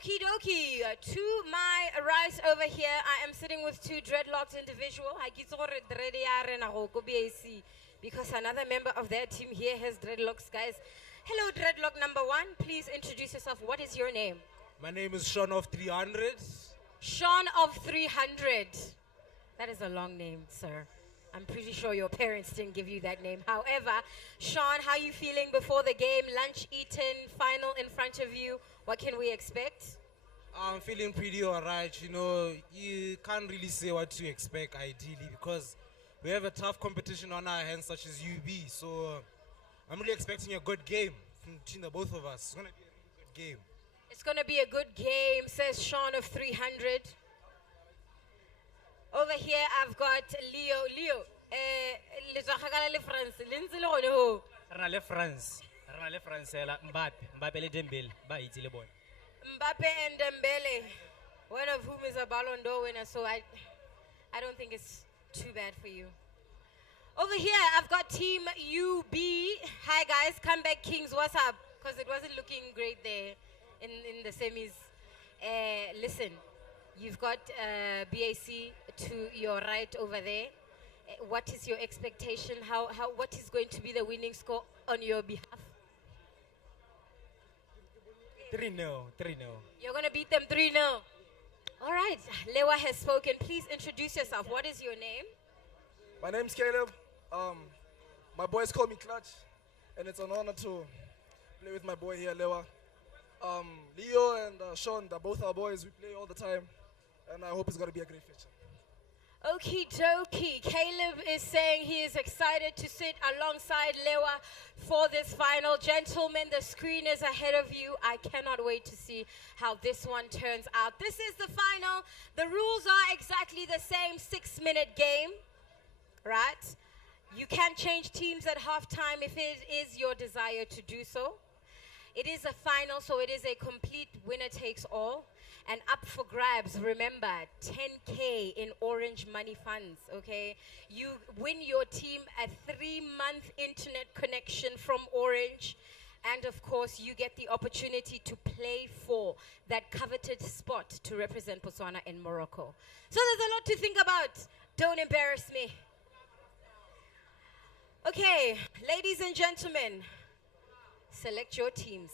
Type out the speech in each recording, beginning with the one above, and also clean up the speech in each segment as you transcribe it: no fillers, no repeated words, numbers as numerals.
Okie dokie. To my right over here, I am sitting with two dreadlocked individuals. Because another member of their team here has dreadlocks, guys. Hello, dreadlock number one. Please introduce yourself. What is your name? My name is Sean of 300. Sean of 300. That is a long name, sir. I'm pretty sure your parents didn't give you that name. However, Sean, how are you feeling before the game? Lunch eaten, final in front of you. What can we expect? I'm feeling pretty alright. You know, you can't really say what to expect ideally because we have a tough competition on our hands such as UB. So I'm really expecting a good game between the both of us. It's going to be a really good game. It's going to be a good game, says Sean of 300. Over here, I've got Leo. Leo, France. Mbappe and Dembele, one of whom is a Ballon d'Or winner, so I don't think it's too bad for you. Over here, I've got Team UB. Hi guys, comeback kings, what's up? Because it wasn't looking great there in the semis. Listen, you've got BAC to your right over there. What is your expectation? What is going to be the winning score on your behalf? 3-0, 3-0. You're going to beat them 3-0. All right, Lewa has spoken. Please introduce yourself. What is your name? My name's Caleb. My boys call me Clutch, and it's an honor to play with my boy here, Lewa. Leo and Sean, they're both our boys. We play all the time, and I hope it's going to be a great feature. Okie dokie. Caleb is saying he is excited to sit alongside Lewa for this final. Gentlemen, the screen is ahead of you. I cannot wait to see how this one turns out. This is the final. The rules are exactly the same, 6-minute game, right? You can change teams at halftime if it is your desire to do so. It is a final, so it is a complete winner takes all. And up for grabs, remember, 10K in Orange Money Funds, okay? You win your team a 3-month internet connection from Orange. And of course, you get the opportunity to play for that coveted spot to represent Botswana in Morocco. So there's a lot to think about. Don't embarrass me. Okay, ladies and gentlemen, select your teams.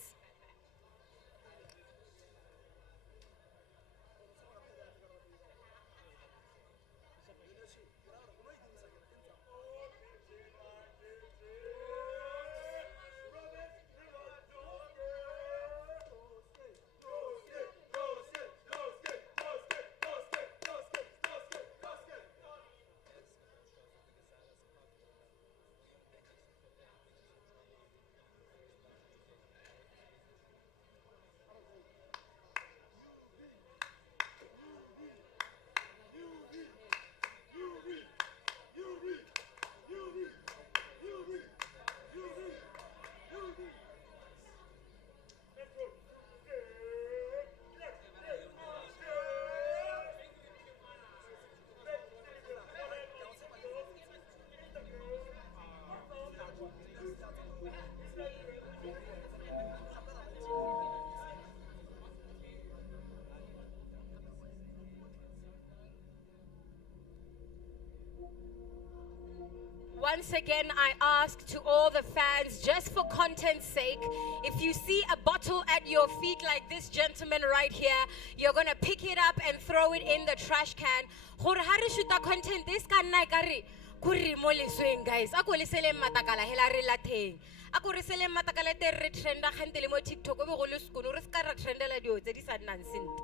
Once again, I ask to all the fans, just for content's sake, if you see a bottle at your feet like this gentleman right here, you're going to pick it up and throw it in the trash can. Gore ha re shoota content, this can na ekare kuri mo lesweng, guys. Ako lesele matakala hela re latheng. Ako re sele matakala te re trenda khante le mo TikTok o be go le skono re ska ra trendela dio tse di sa nnang sente.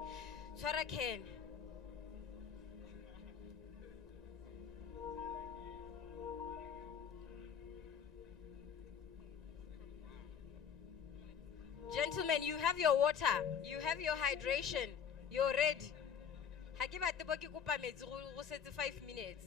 Tshwara can. Gentlemen, you have your water, you have your hydration, you're ready. Ha ke batle bo ke kopa metsi go setse 5 minutes.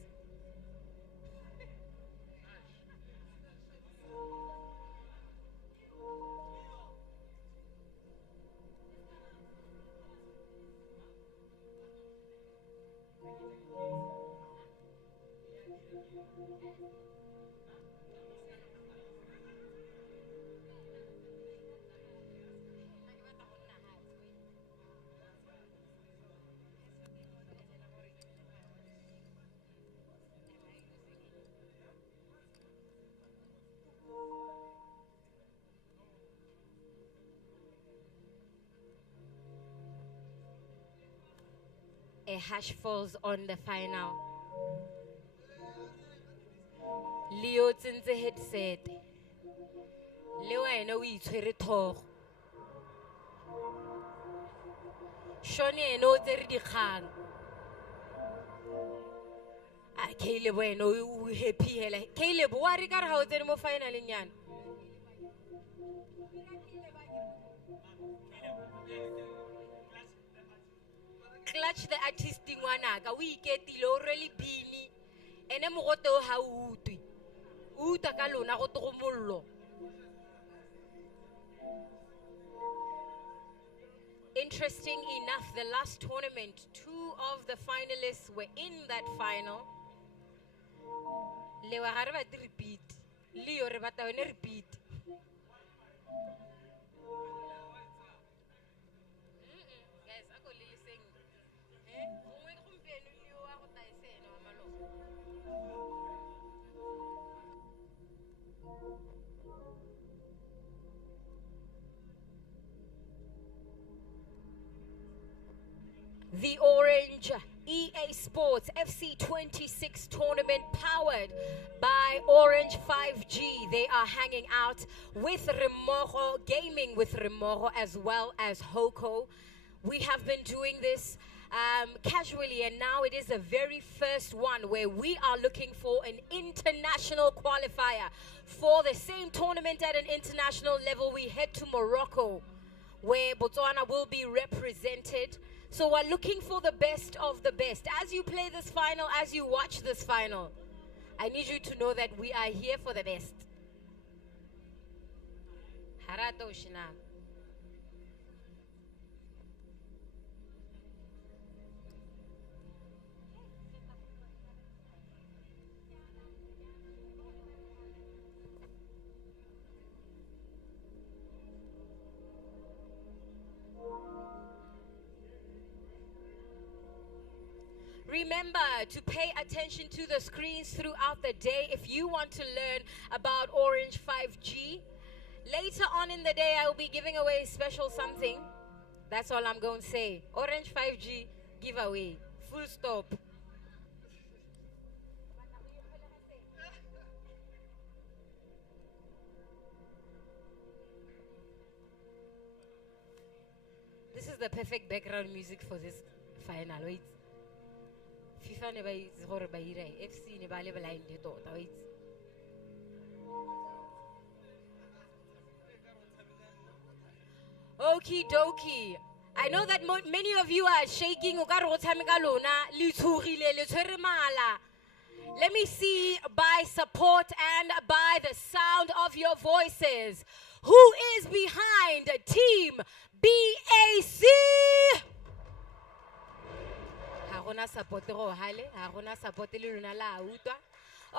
hash falls on the final. Leo tsentse headset. Leo ena o itshwere thogo. Shone ena o tsere dikgang. Caleb wena o happy hela. Caleb wa re ka re ha o tsene mo finaleng yana. Clutch the artisting ngwanaka o iketile o really bini. Ene mogote o ha o utwe. Uta ka lona go togo mollo. Interesting enough, the last tournament, 2 of the finalists were in that final. Lewa ga re batle repeat. Leo re batla wena repeat. Guys, ako liliseng. Gongwe gompieno Leo wa go taesena wa maloba. The Orange EA Sports FC26 tournament powered by Orange 5G. They are hanging out with remmogovisuals, with Remmogo as well as Hoko. We have been doing this casually, and now it is the very first one where we are looking for an international qualifier for the same tournament at an international level. We head to Morocco, where Botswana will be represented. So we're looking for the best of the best. As you play this final, as you watch this final, I need you to know that we are here for the best. Harato Shina. Remember to pay attention to the screens throughout the day if you want to learn about Orange 5G. Later on in the day, I will be giving away special something. That's all I'm going to say. Orange 5G giveaway. Full stop. This is the perfect background music for this final. Wait. FIFA ne ba itse gore ba ira FC ne ba le blind tota wait. Okie dokie. I know that many of you are shaking. O ka re go tshameka lona le tshogile le tshwere mala. Let me see by support and by the sound of your voices. Who is behind Team BAC? All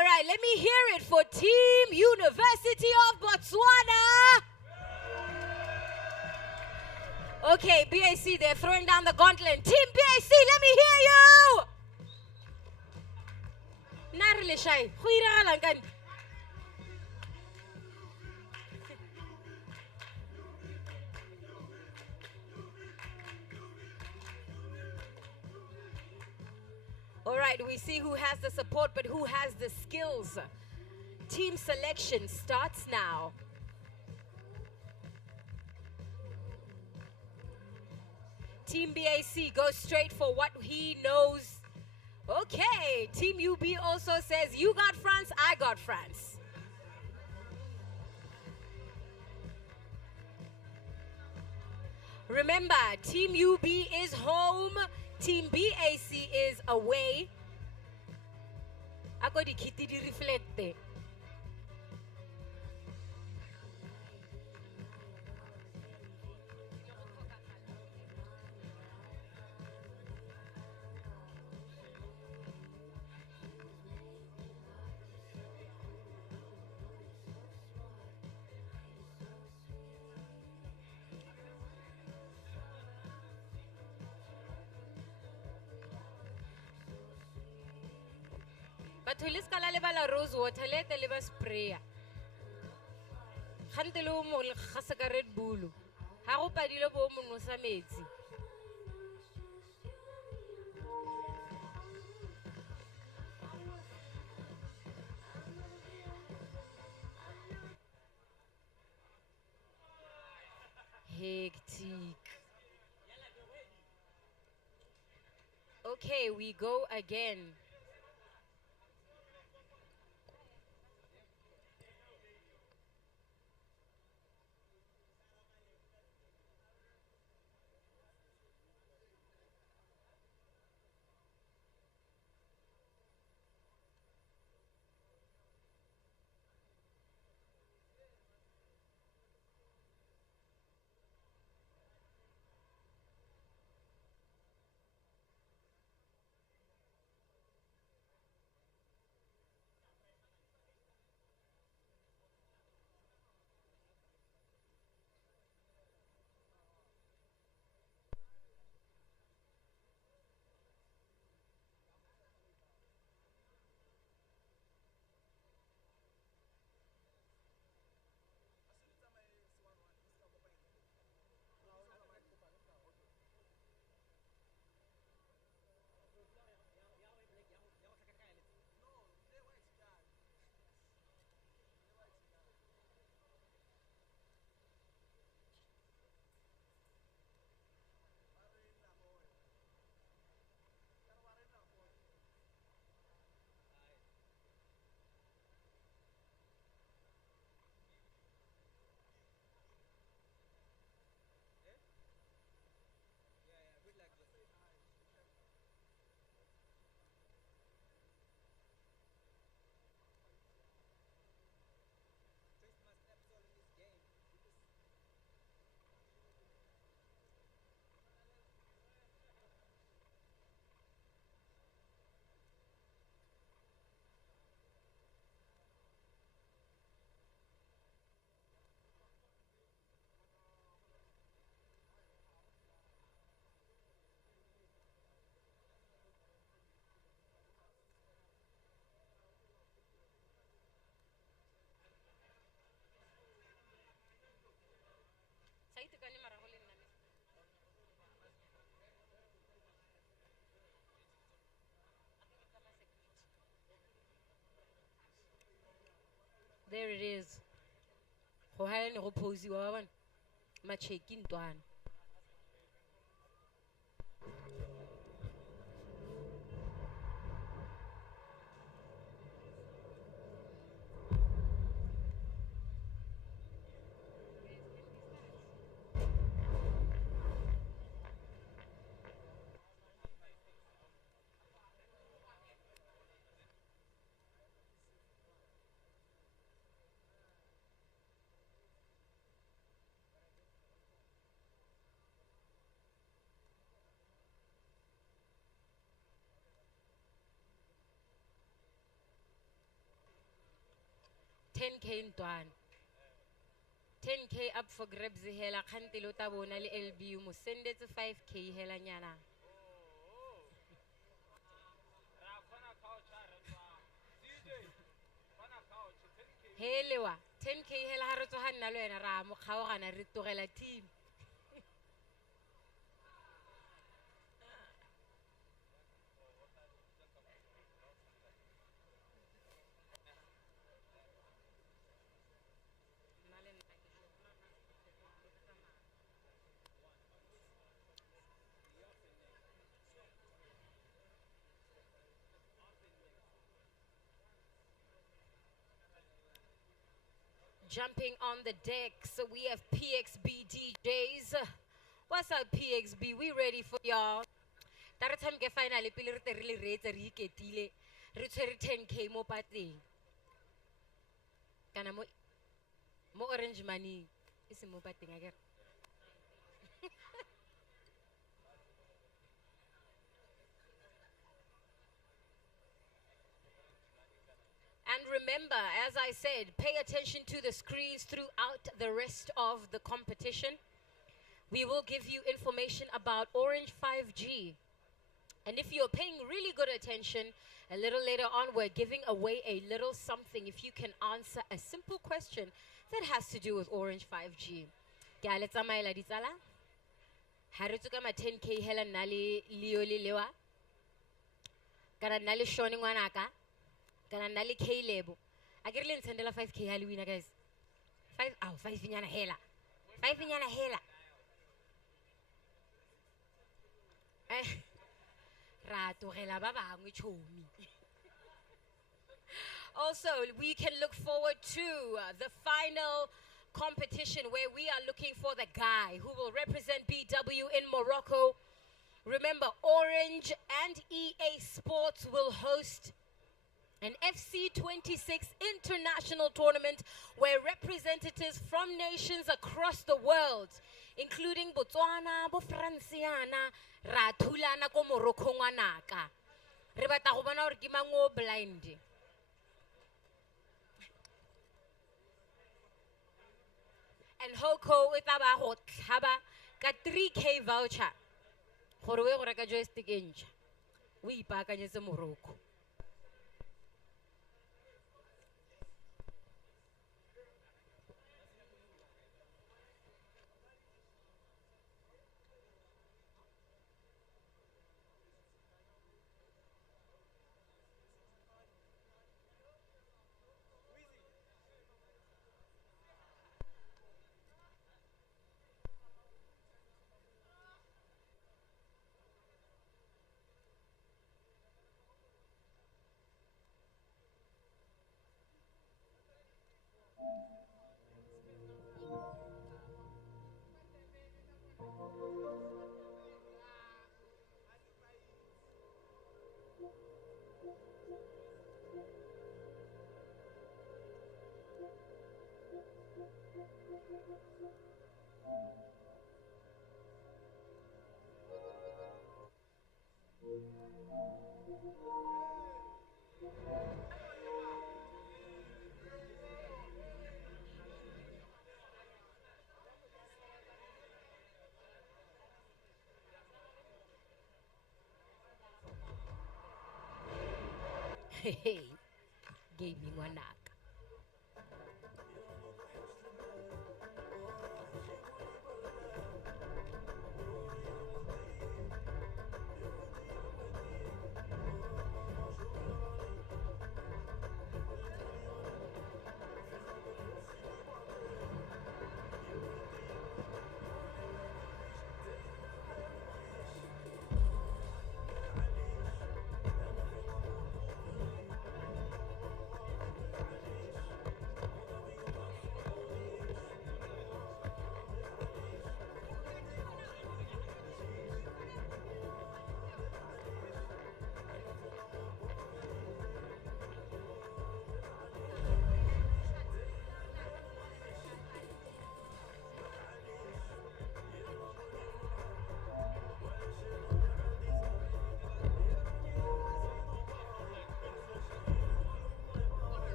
right, let me hear it for Team University of Botswana. Okay, BAC, they're throwing down the gauntlet. Team BAC, let me hear you. Narle shy. All right, we see who has the support, but who has the skills. Team selection starts now. Team BAC goes straight for what he knows. Okay, Team UB also says, you got France, I got France. Remember, Team UB is home. Team BAC is away. Ako di kiti di reflecte. But let's call a rose water, let the liver spray. Hantelo mo khasaka Red Bull. Ha go padile bo mo sa metsi. Hectic. Okay, we go again. There it is. Go haya ne go posiwa ba bana. Macheki ntwana. $10K ntwana. 10K up for grabs hela khantilo ta bona le LBU mo sendetse 5K hela nyana. Helewa 10K hela ha re tsoga nna le wena ra mo kgaogana re togela team. Jumping on the deck, so we have PXB DJs. What's up, PXB? We ready for y'all. That time ke finally pile re te re le reetse re iketile. Re tshwere 10K mo pateng. Kana mo orange money. Ise mo pateng akere. And remember, as I said, pay attention to the screens throughout the rest of the competition. We will give you information about Orange 5G. And if you're paying really good attention, a little later on, we're giving away a little something if you can answer a simple question that has to do with Orange 5G. Ke a le tsamaela ditsala. Ha re tsuka ma 10K hela nna le Leo le lewa. Kana nna le Shoni ngwanaka. Kana nna le Caleb. Akere le ntshendela 5K ha le wina guys. 5 nyana hela. 5 nyana hela. Eh, ra tlogela ba bangwe chomi. Also, we can look forward to the final competition where we are looking for the guy who will represent BW in Morocco. Remember, Orange and EA Sports will host an FC26 international tournament where representatives from nations across the world, including Botswana, Franciana, ra thulana ko Morocco ngwanaka. Re batla go bona gore ke mang o blind. And Hoko e tla ba go tlhaba ka 3K voucher gore o ye go reka joystick e ntšha o ipaakanyetse Morocco. Hey, gaming wanaka.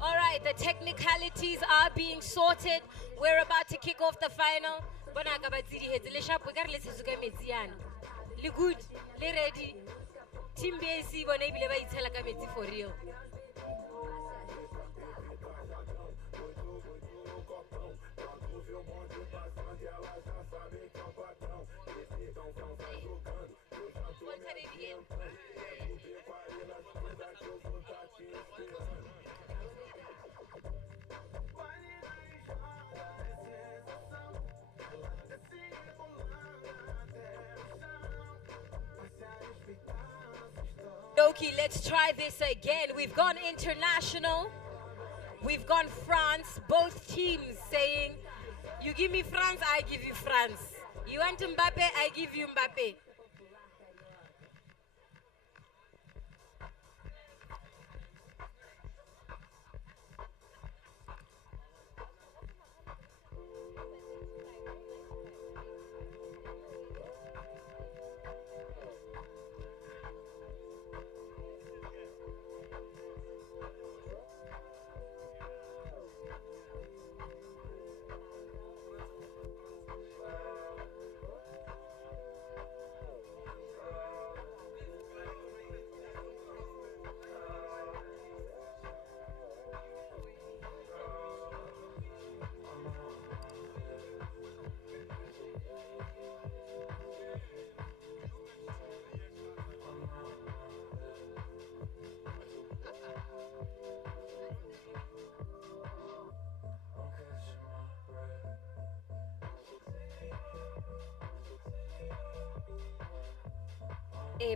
All right, the technicalities are being sorted. We're about to kick off the final. Bona ka ba tsidi hetse le sharp ka re le tsesuka metsi yana. Le good, le ready. Team BAC bona ibile ba itshela ka metsi for real. Okay, let's try this again. We've gone international. We've gone France. Both teams saying, you give me France, I give you France. You want Mbappe, I give you Mbappe.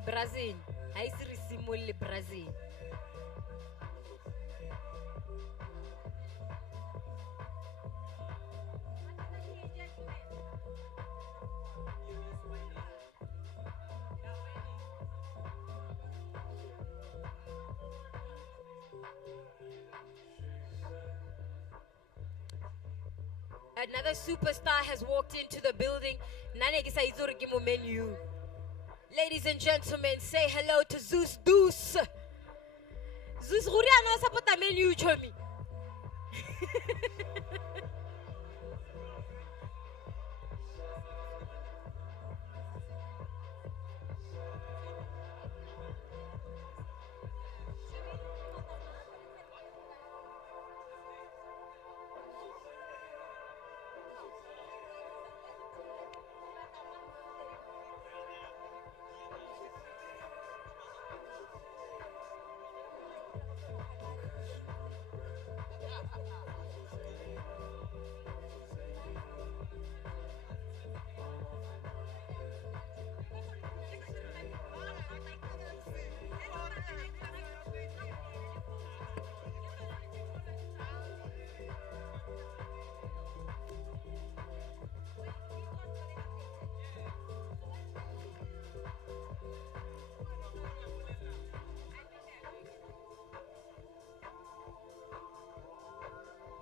Brazil. I see simule Brazil. Another superstar has walked into the building. Nane ke sa itse gore ke mo menu. Ladies and gentlemen, say hello to Zeus Deuce. Zeus Guriano sapota menu chomi.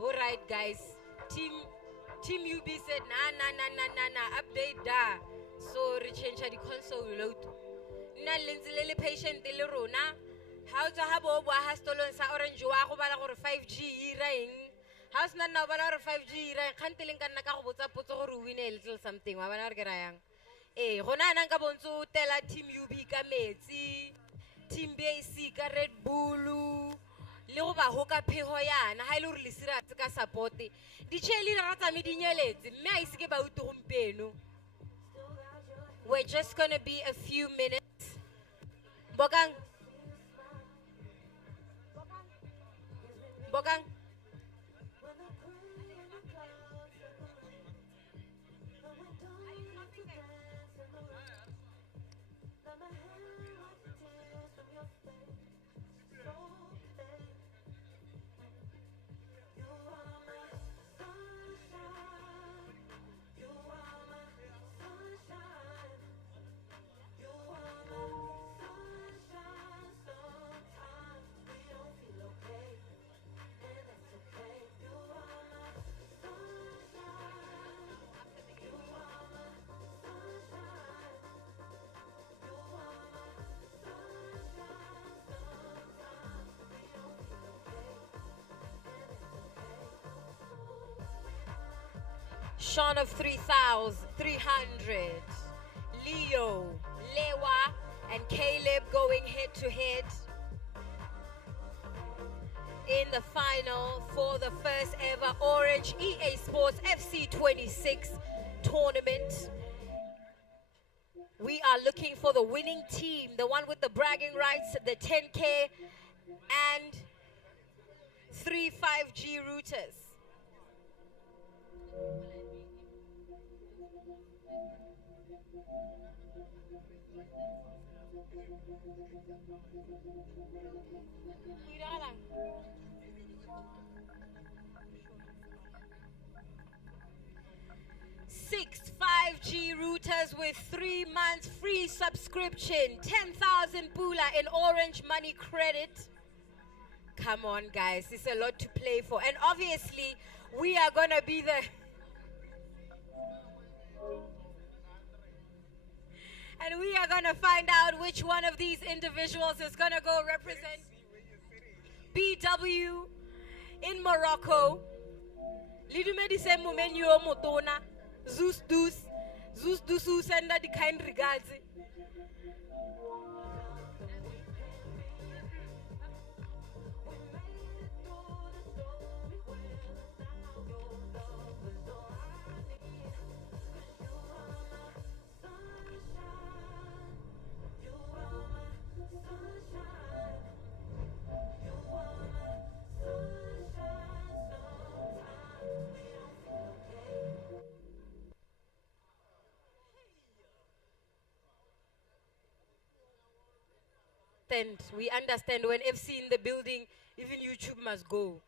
All right, guys. Team UB said, nah, update da. So, we change the console load. Na lenzilele patient le rona. How to have obo ha stolen sa orange wa go bala gore 5G iraeng. How sna na bala gore 5G iraeng khanteleng ka nna ka go botsa potso gore win a little something wa bala gore ke rayang. Gona nang ka bontso tela team UB ka metsi, team BAC ka Red Bull. Le go ba hoka pheho yana ha ile re le sira ka support di cheli ra tsa medinyeletse mme a isike ba utu gompeno. We're just going to be a few minutes. Bokang Sean of 3,300. Leo, Lewa, and Caleb going head to head in the final for the first ever Orange EA Sports FC 26 tournament. We are looking for the winning team, the one with the bragging rights, the 10K and 3 5G routers. Six 5G routers with 3 months free subscription, 10,000 Bula in Orange money credit. Come on, guys, it's a lot to play for. And obviously, we are going to be the... And we are going to find out which one of these individuals is going to go represent BW in Morocco. Lidumedise mumenyo motona. Zeus dus send the kind regards. We understand when FC in the building, even YouTube must go.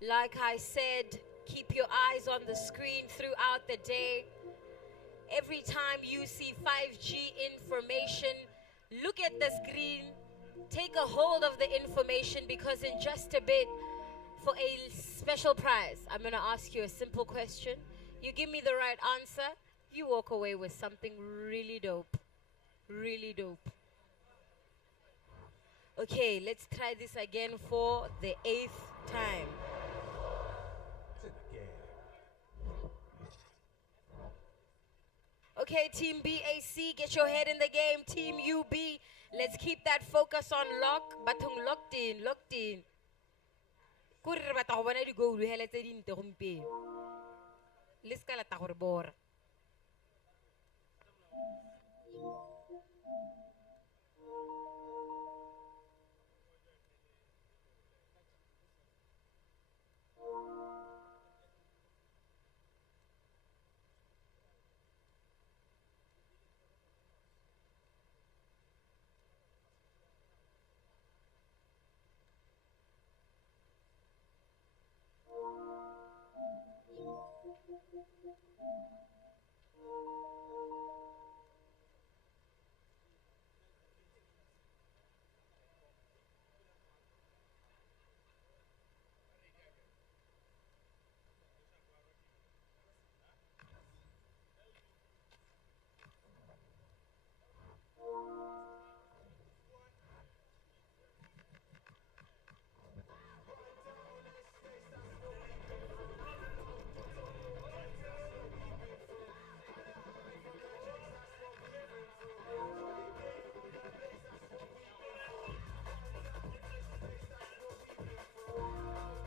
Like I said, keep your eyes on the screen throughout the day. Every time you see 5G information, look at the screen, take a hold of the information, because in just a bit, for a special prize, I'm going to ask you a simple question. You give me the right answer, you walk away with something really dope. Really dope. Okay, let's try this again for the 8th time. Okay, Team BAC, get your head in the game. Team UB, let's keep that focus on lock. Bathong locked in, locked in. Kurre batla go bona di-goal hele tse dinte gompieno. Le ska la ta gore bora.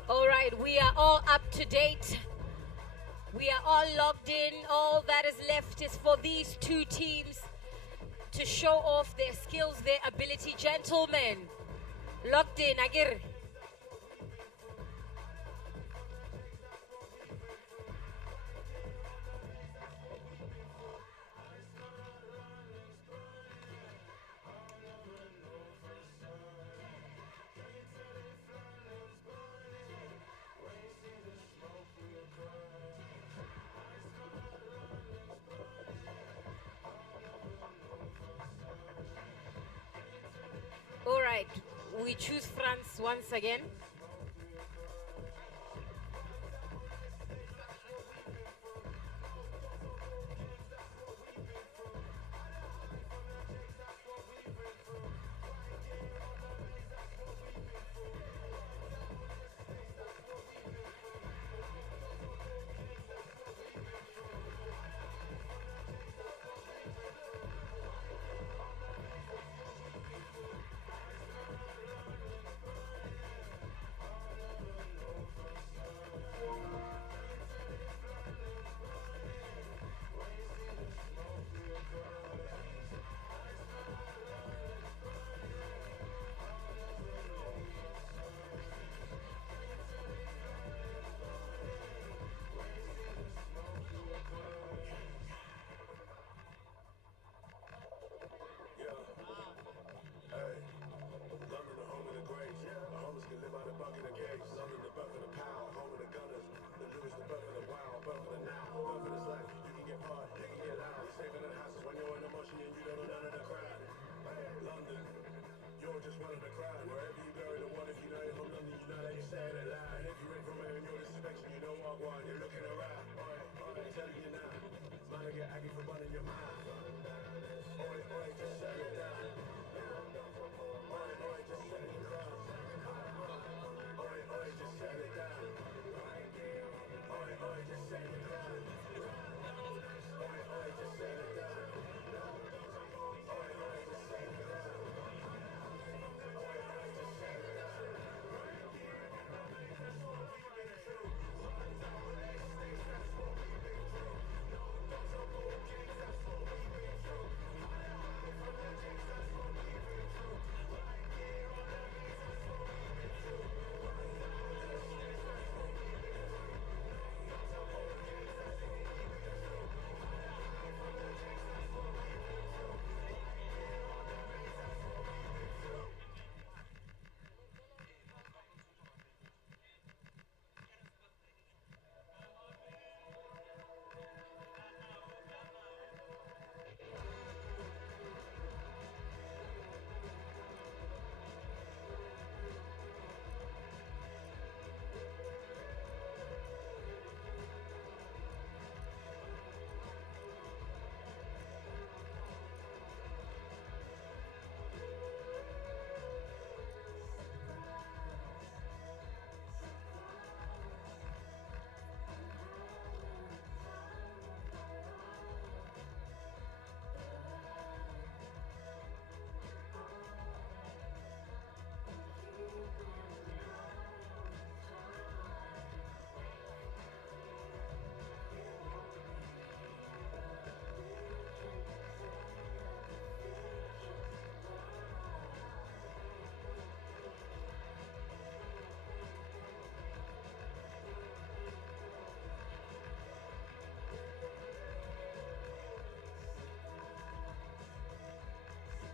All right, we are all up to date. We are all logged in. All that is left is for these two teams to show off their skills, their ability. Gentlemen, locked in. Agir. All right, we choose France once again.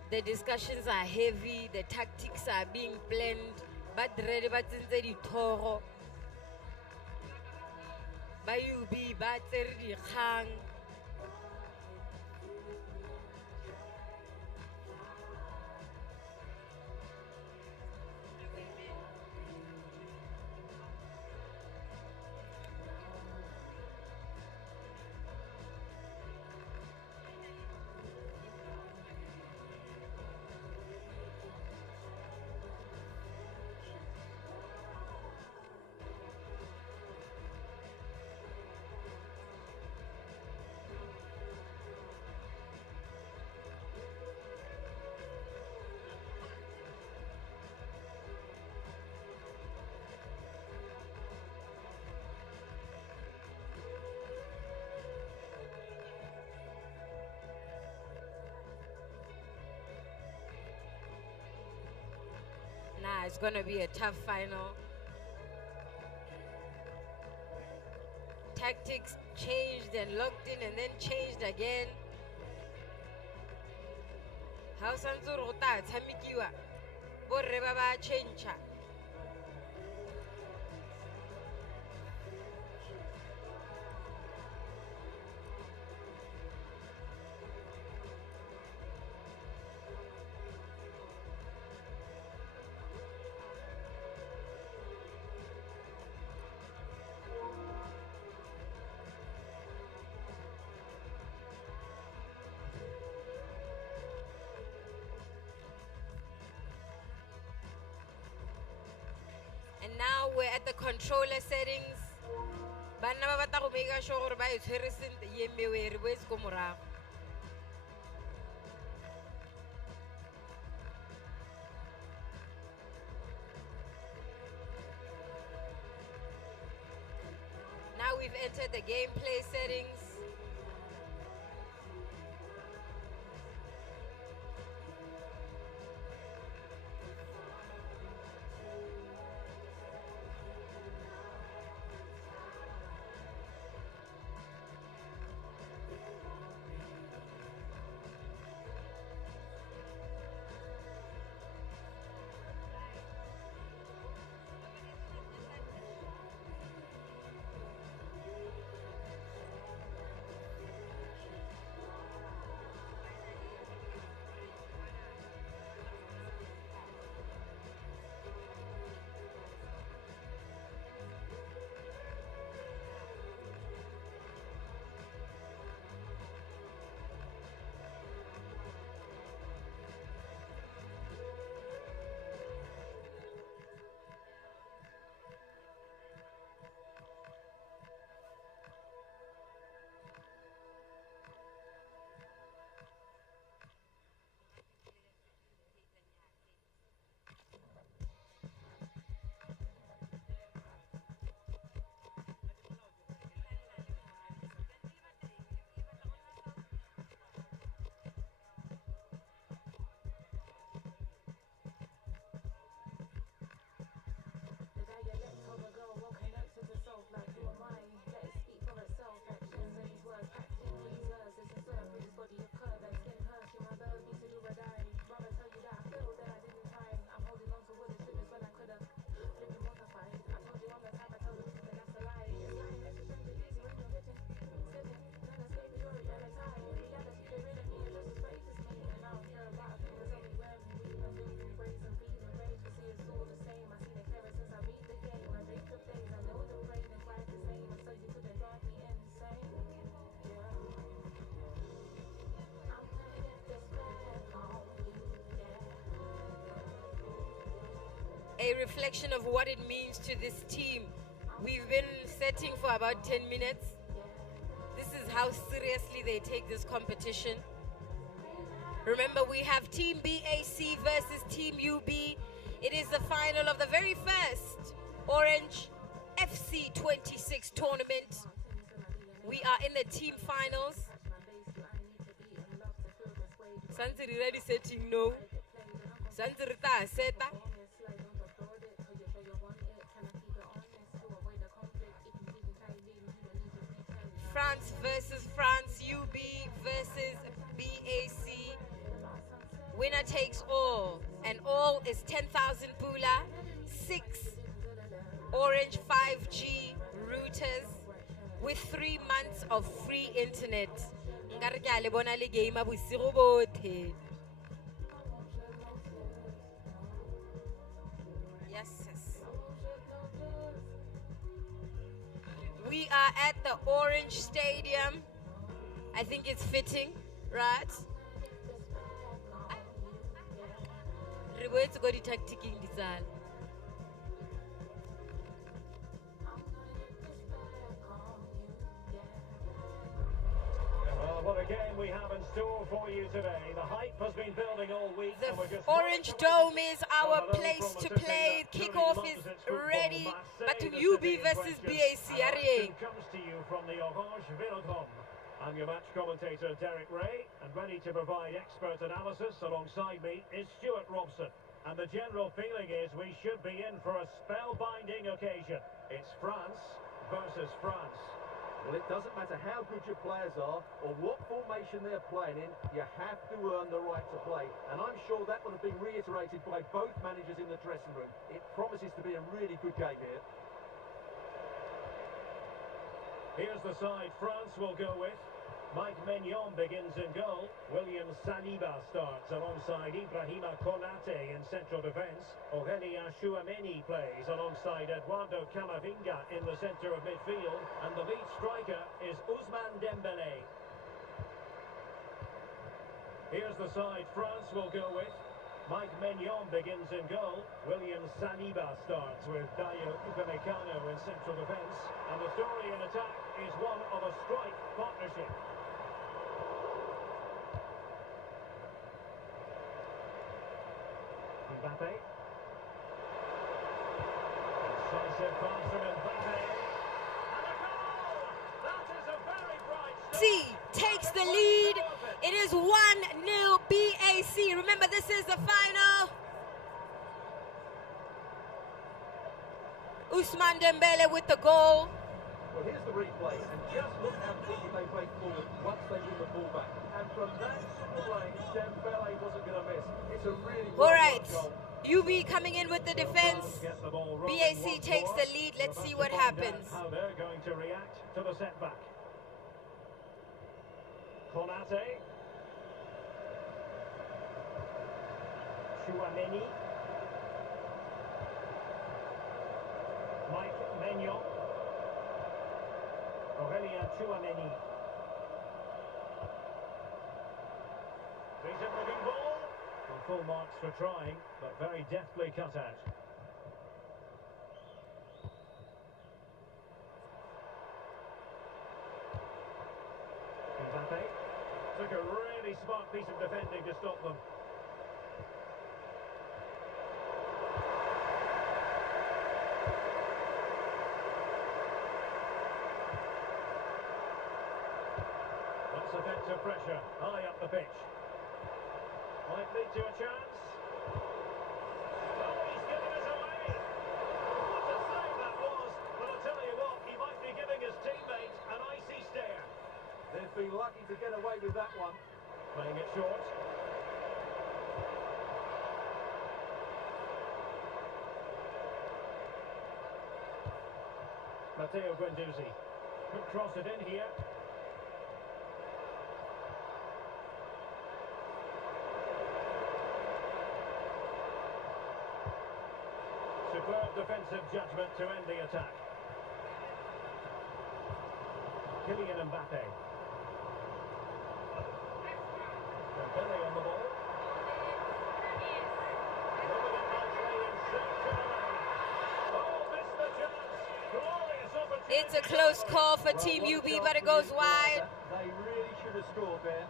The discussions are heavy, the tactics are being planned. But ready, but since the toro, by you be better the hang. Nah, it's gonna be a tough final. Tactics changed and locked in and then changed again. How sanzo rota tsamikiwa. Borre ba ba change. And now we're at the controller settings. Bana ba batla go make sure gore ba e tshwere sentle ye mewe re boetse ko morago. Now we've entered the gameplay settings. A reflection of what it means to this team. We've been setting for about 10 minutes. This is how seriously they take this competition. Remember, we have Team BAC versus Team UB. It is the final of the very first Orange FC 26 tournament. We are in the team finals. Sansiri ready setting no. Sansiri ta seta. France versus France, UB versus BAC. Winner takes all, and all is 10,000 pula, 6 orange 5G routers with 3 months of free internet. Nkare ke a le bona le game bosigo botlhe. Yes, yes. We are at the Orange Stadium. I think it's fitting, right? Re boetse go di tacticing di tsala. What a game we have in store for you today. The hype has been building all week. The and we're just Orange Dome is our place to play. Kickoff is ready. But to UB versus BAC. Comes to you from the Orange Velodrome. I'm your match commentator, Derek Ray, and ready to provide expert analysis alongside me is Stuart Robson. And the general feeling is we should be in for a spellbinding occasion. It's France versus France. Well, it doesn't matter how good your players are or what formation they're playing in, you have to earn the right to play. And I'm sure that will have been reiterated by both managers in the dressing room. It promises to be a really good game here. Here's the side France will go with. Mike Maignan begins in goal. William Saliba starts alongside Ibrahima Konate in central defence. Aurélien Chouameni plays alongside Eduardo Camavinga in the centre of midfield. And the lead striker is Ousmane Dembélé. Here's the side France will go with. Mike Maignan begins in goal. William Saliba starts with Dayo Upamecano in central defence. And the story in attack is one of a strike partnership. Mbappe. Decisive pass from Mbappe. And a goal! That is a very bright start. C takes the lead. It is 1-0 BAC. Remember, this is the final. Ousmane Dembélé with the goal. Well, here's the replay, and just look how quickly they break forward once they win the ball back. And from that sort of range, Dembélé wasn't going to miss. It's a really All right, goal. UB coming in with the defense. Get the ball rolling BAC once takes more. the lead. Let's We'll see have what to find out happens. How they're going to react to the setback. Konate. Chouameni. Mike Maignan. Aurélien Chouameni. Decent looking ball. Well, full marks for trying, but very deftly cut out. Mbappe took a really smart piece of defending to stop them. That's effective pressure, high up the pitch. Might lead to a chance. Oh, he's giving us away. What a save that was. But I'll tell you what, he might be giving his teammate an icy stare. They've been lucky to get away with that one. Playing it short. Matteo Guendouzi could cross it in here. Superb defensive judgment to end the attack. Kylian Mbappe. Dembélé on the ball. Look at nicely and straight to the lane. Oh, missed the chance. Glorious opportunity. It's a close call for Team UB, but it goes wide. They really should have scored there.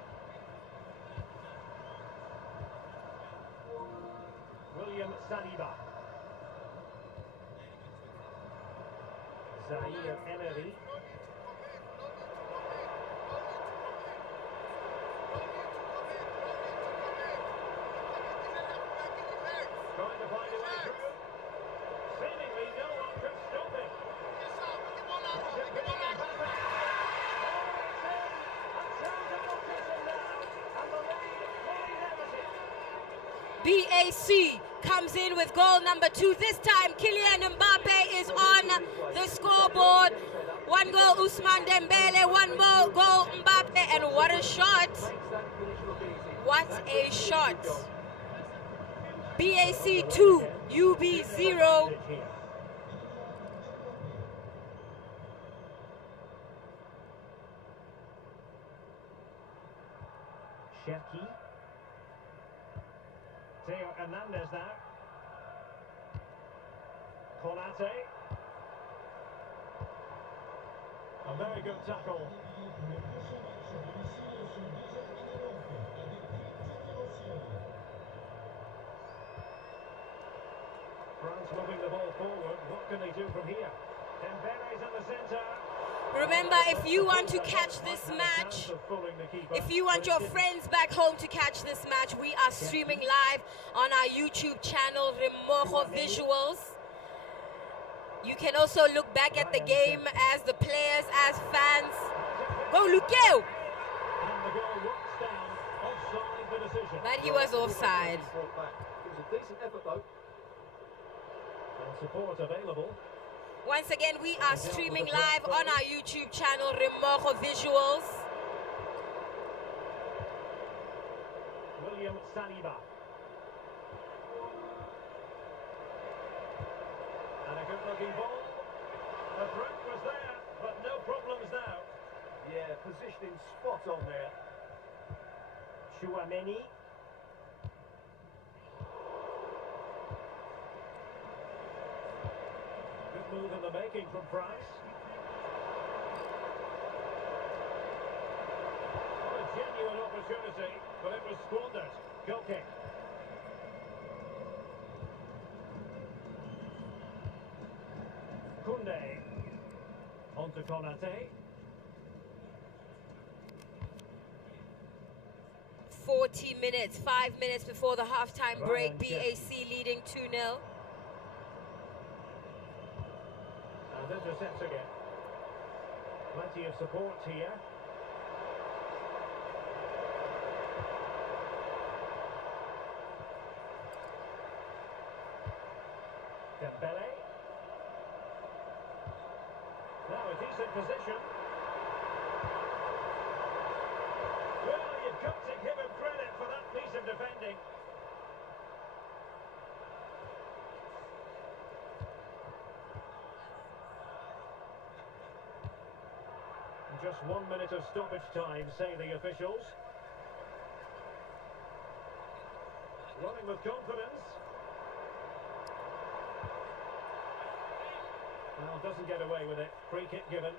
William Saliba. Zaire Emery. Trying to find a way through. Seemingly no one could stop him. Kylian Mbappe. Oh, it's in. A two-double kitchen now. And the lead fully limited. BAC comes in with goal number 2. This time, Kylian Mbappe is on the scoreboard. 1 goal, Ousmane Dembele. 1 more goal, Mbappe. And what a shot. What a shot. BAC 2, UB 0. Cherki. Theo Hernandez now. Konate. A very good tackle. France moving the ball forward. What can they do from here? Dembele's in the centre. Remember, if you want to catch this match, if you want your friends back home to catch this match, we are streaming live on our YouTube channel, remmogovisuals. You can also look back at the game as the players, as fans. Go, Lukeo! But he was offside. It was a decent effort though. Support available. Once again, we are streaming live on our YouTube channel, remmogovisuals. William Saliba. And a good looking ball. The threat was there, but no problems now. Yeah, positioning spot on there. Chouameni. Good move in the making from France. What a genuine opportunity, but it was squandered. Goal kick. Koundé. On to Konate. 40 minutes, 5 minutes before the halftime break. BAC leading 2-0. And intercepts again. Plenty of support here. Dembele. Now a decent position. Well, you've got to give him credit for that piece of defending. Just 1 minute of stoppage time, say the officials. Running with confidence. Well, doesn't get away with it. Free kick given.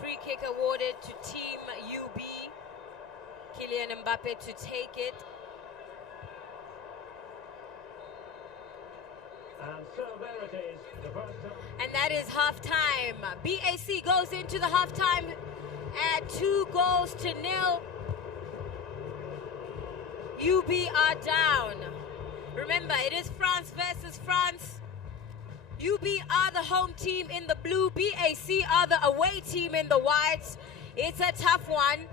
Free kick awarded to Team UB. Kylian Mbappe to take it. And so there it is, the first time. And that is halftime. BAC goes into the halftime at 2-0. UB are down. Remember, it is France versus France. UB are the home team in the blue. BAC are the away team in the whites. It's a tough one.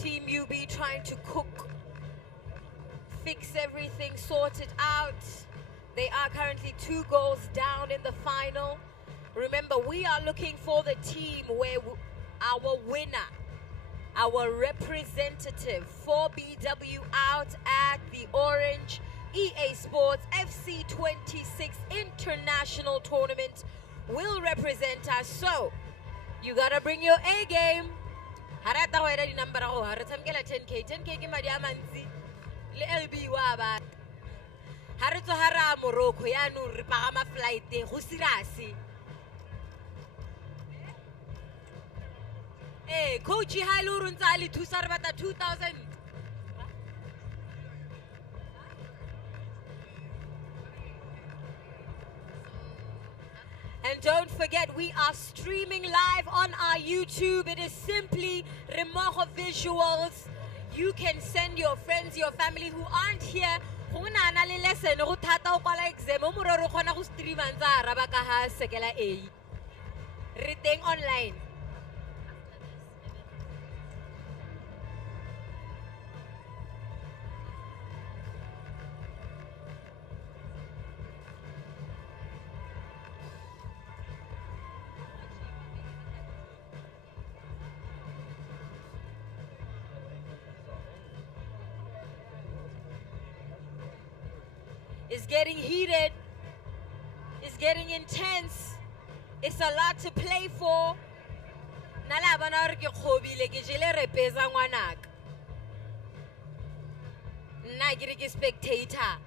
Team UB trying to cook, fix everything, sort it out. They are currently 2 goals down in the final. Remember, we are looking for the team where our winner, our representative for BW out at the orange EA Sports FC 26 International Tournament will represent us. So, you gotta bring your A game. Harata ho era di number go ha re tsamkela 10k. 10k ke madi a mantsi le LB wa ba. Ha re tswa hara Morocco ya no re pagama flight go serious. Coach ha le runtsa le thusa re bata 2000. And don't forget, we are streaming live on our YouTube. It is simply remmogovisuals. You can send your friends, your family who aren't here. Reading online. It's getting heated. It's getting intense. It's a lot to play for. Nala bana re ke khobile ke jele re peza ngwanaka. Nna ke re ke spectator.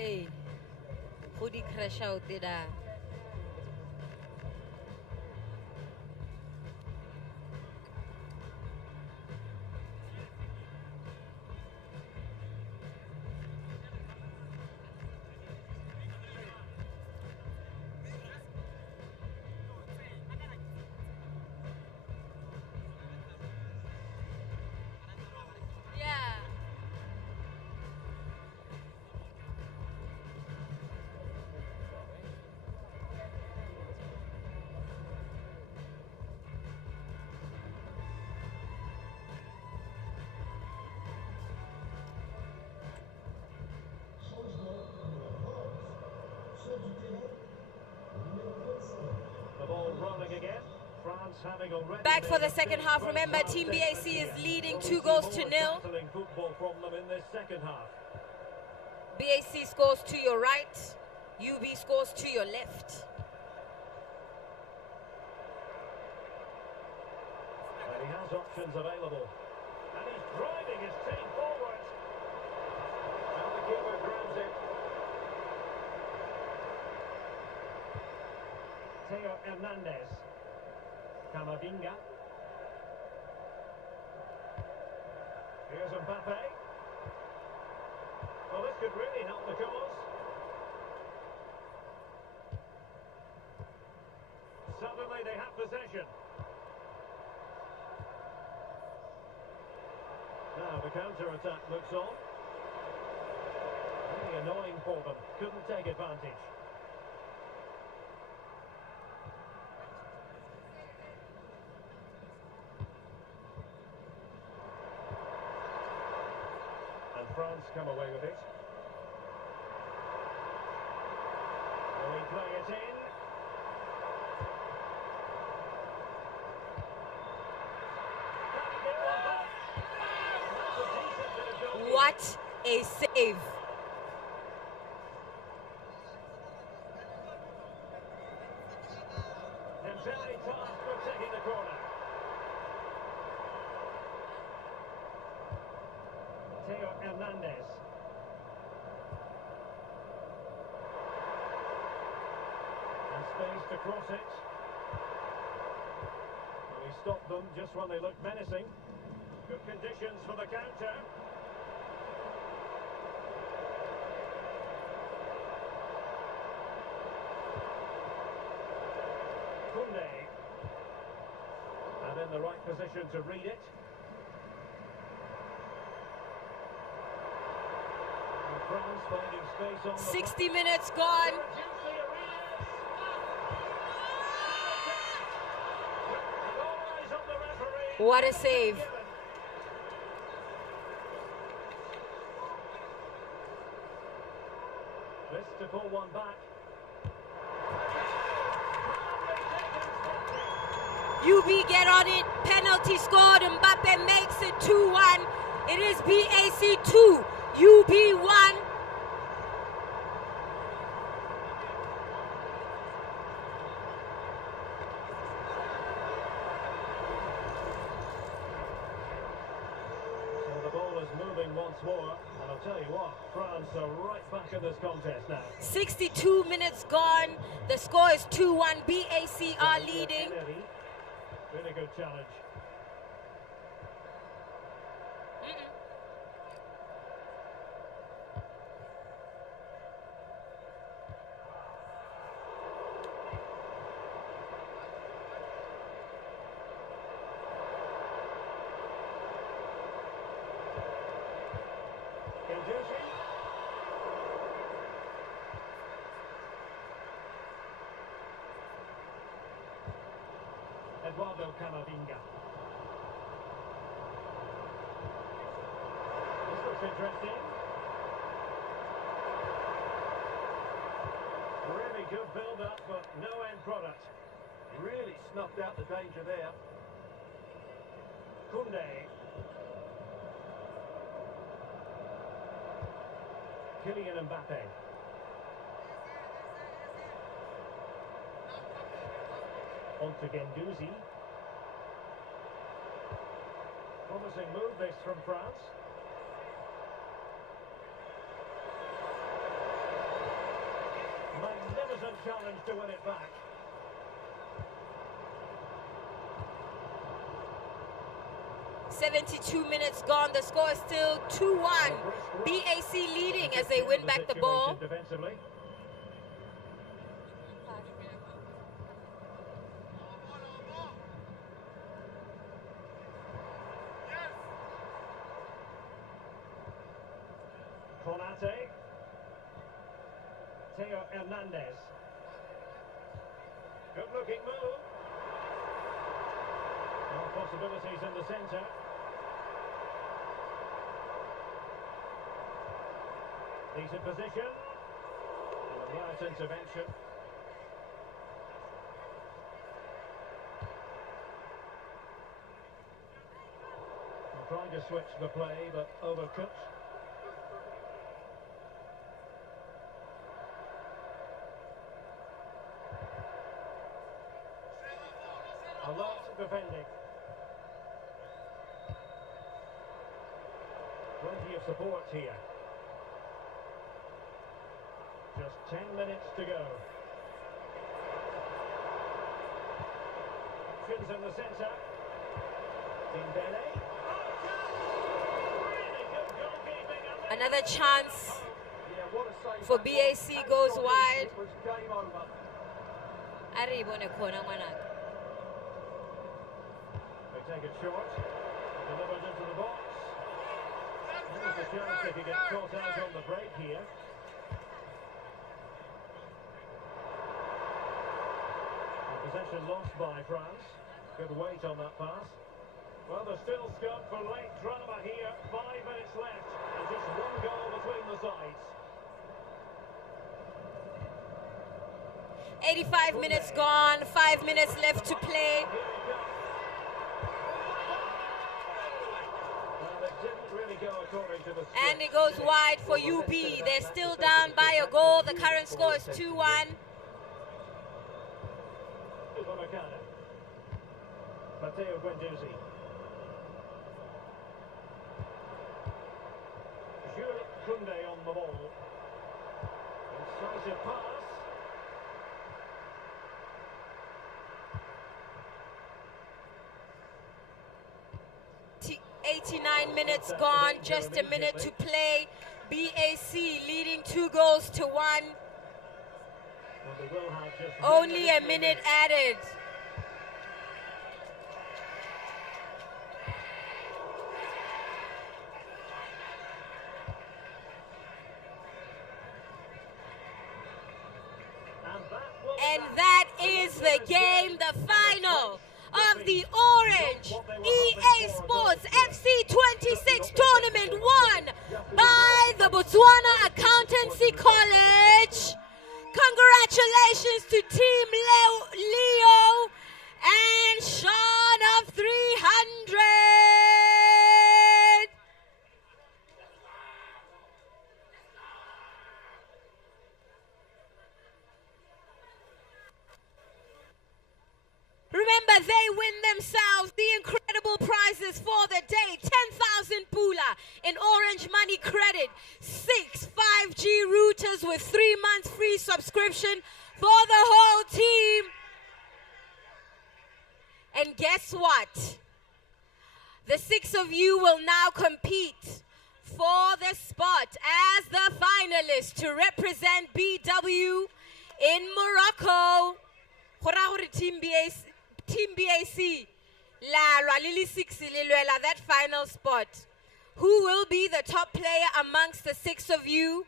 Hey, who did crash out there? Back for the second half. Remember, Team BAC is leading 2-0. BAC scores to your right. UB scores to your left. And he has options available. And he's driving his team forward. And the keeper grabs it. Theo Hernandez. Camavinga. Here's Mbappe. Well, this could really help the cause. Suddenly they have possession. Now the counter-attack looks on. Really annoying for them. Couldn't take advantage. France come away with it. Will he play it in? What a save! Dembele tasked with taking the corner. Theo Hernandez. And space to cross it. Well, he stopped them just when they looked menacing. Good conditions for the counter. in the right position to read it. And France finding space on the 60 minutes gone. What a save. This to pull one back. UB get on it. Penalty scored. Mbappe makes it 2-1. It is BAC 2, UB 1. So the ball is moving once more. And I'll tell you what, France are right back in this contest now. 62 minutes gone. The score is 2-1. BAC are leading. Really good challenge. Eduardo Camavinga. This looks interesting. Really good build-up, but no end product. Really snuffed out the danger there. Koundé. Kylian Mbappe. On to Guendouzi. Promising move this from France. Magnificent challenge to win it back. .72 minutes gone. The score is still 2-1. BAC leading as they win back the ball. Defensively. Konate. Theo Hernandez. Good looking move. No possibilities in the centre. Decent position. And a nice intervention. Trying to switch the play, but overcooked. Alert defending. Plenty of support here. Just 10 minutes to go. Options in the centre. Dembele. Really good goalkeeping. Another chance Yeah, what a save for that was. BAC goes wide. It was game over. They take it short. Delivered into the box. There's the chance they could get caught out on the break here. Possession lost by France. Good weight on that pass. Well, there's still scope for late drama here. 5 minutes left. And just one goal between the sides. 85 minutes gone. 5 minutes left to play. Well, it didn't really go according to the script. And it goes wide for UB. They're still down by a goal. The current score is 2-1. Matteo Guendouzi. Jules Koundé on the ball. Incisive pass. 89 minutes gone, just a minute to play. BAC leading 2 goals to 1. Well, they will have just Only a minute added. the game, the final of the Orange EA Sports FC 26 tournament won by the Botswana Accountancy College. Congratulations to Team Leo and Sean of 300. Remember, they win themselves the incredible prizes for the day. 10,000 pula in orange money credit. 6 5G routers with 3 months free subscription for the whole team. And guess what? The 6 of you will now compete for the spot as the finalists to represent BW in Morocco. Team BAC, that final spot. Who will be the top player amongst the 6 of you?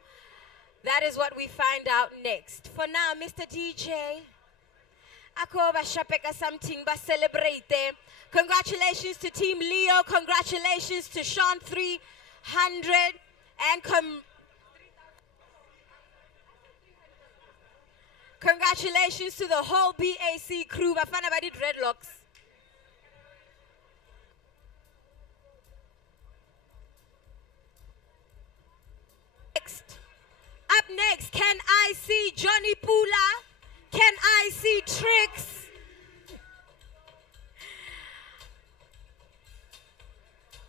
That is what we find out next. For now, Mr. DJ, ako ba shapeka something ba celebrate. Congratulations to Team Leo. Congratulations to Sean 300 and congratulations to the whole BAC crew. Bafana badi dreadlocks. Up next, can I see Johnny Pula? Can I see Tricks?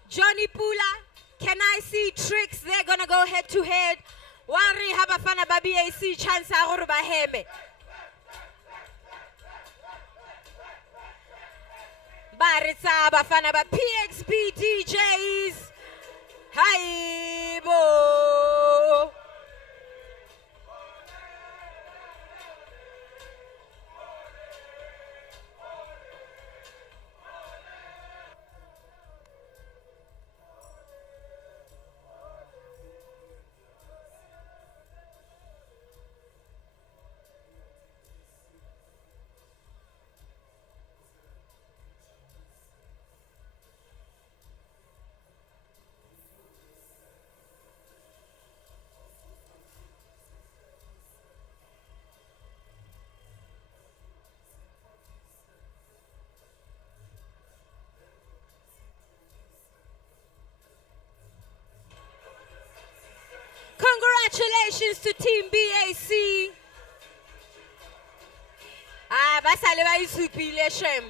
Johnny Pula, can I see Tricks? They're gonna go head to head. Wari habafana ba BAC chance agoro ba heme. Baritsa bafana ba PXB DJs. Hi bo. Congratulations to Team BAC. Basale ba isupile shem.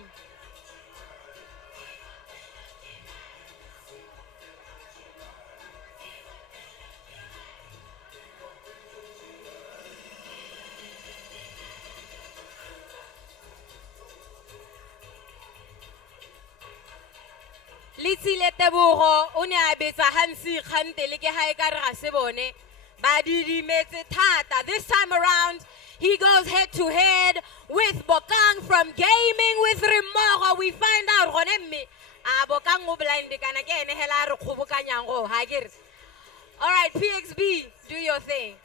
Litsile Tebogo o ne a betsa hansi kgante le ke ha e ka re ga se bone. This time around, he goes head to head with Bokang from Gaming with Remmogo. We find out Bokang mo blind kana ke ene hela re khobokanyang go ha ke re. All right, PXB, do your thing.